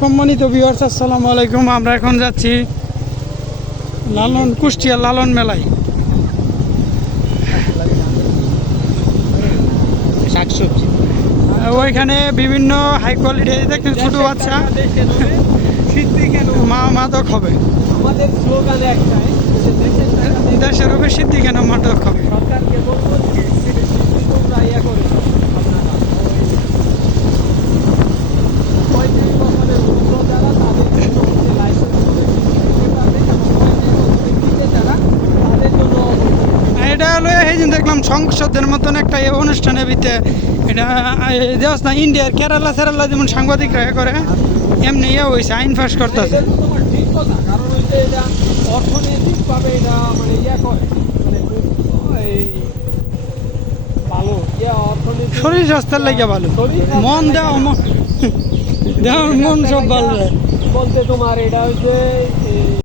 সম্মানিত ভিউয়ার্স, আসসালামু আলাইকুম। আমরা এখন যাচ্ছি কুষ্টিয়া লালন মেলায়। শাকসবজি ওইখানে বিভিন্ন হাই কোয়ালিটি দেখেন, ছোট বাচ্চা মাদক হবে। আমাদের স্লোগান একটাই, দেশের হবে সিদ্ধি কেন মাদক হবে। সরকারকে বলবো তোমরা ইয়া করে দাও, আপনারা ওই 35 বছরের ঊর্ধ্ব যারা তাদের জন্য হচ্ছে লাইসেন্স করে দিতে পারবে, এবং 35 বছরের নিচে যারা তাদের জন্য এটা হলো এই যে দেখলাম সংসদের মতন একটা অনুষ্ঠানে ভিতরে এটা দেওয়া না, ইন্ডিয়ার কেরালা যেমন সাংবাদিকরা করে এমনি ইয়ে হয়েছে, আইন পাস করতেছে। তোমার ঠিক কথা, কারণ হচ্ছে এটা অর্থনৈতিকভাবে এটা মানে ইয়া করে, মানে খুব এই ভালো ইয়া অর্থনৈতিক শরীর স্বাস্থ্যের লাগে ভালো, মন দেওয়া দেওয়ার মন সব ভালো। বলতে তোমার এটা হচ্ছে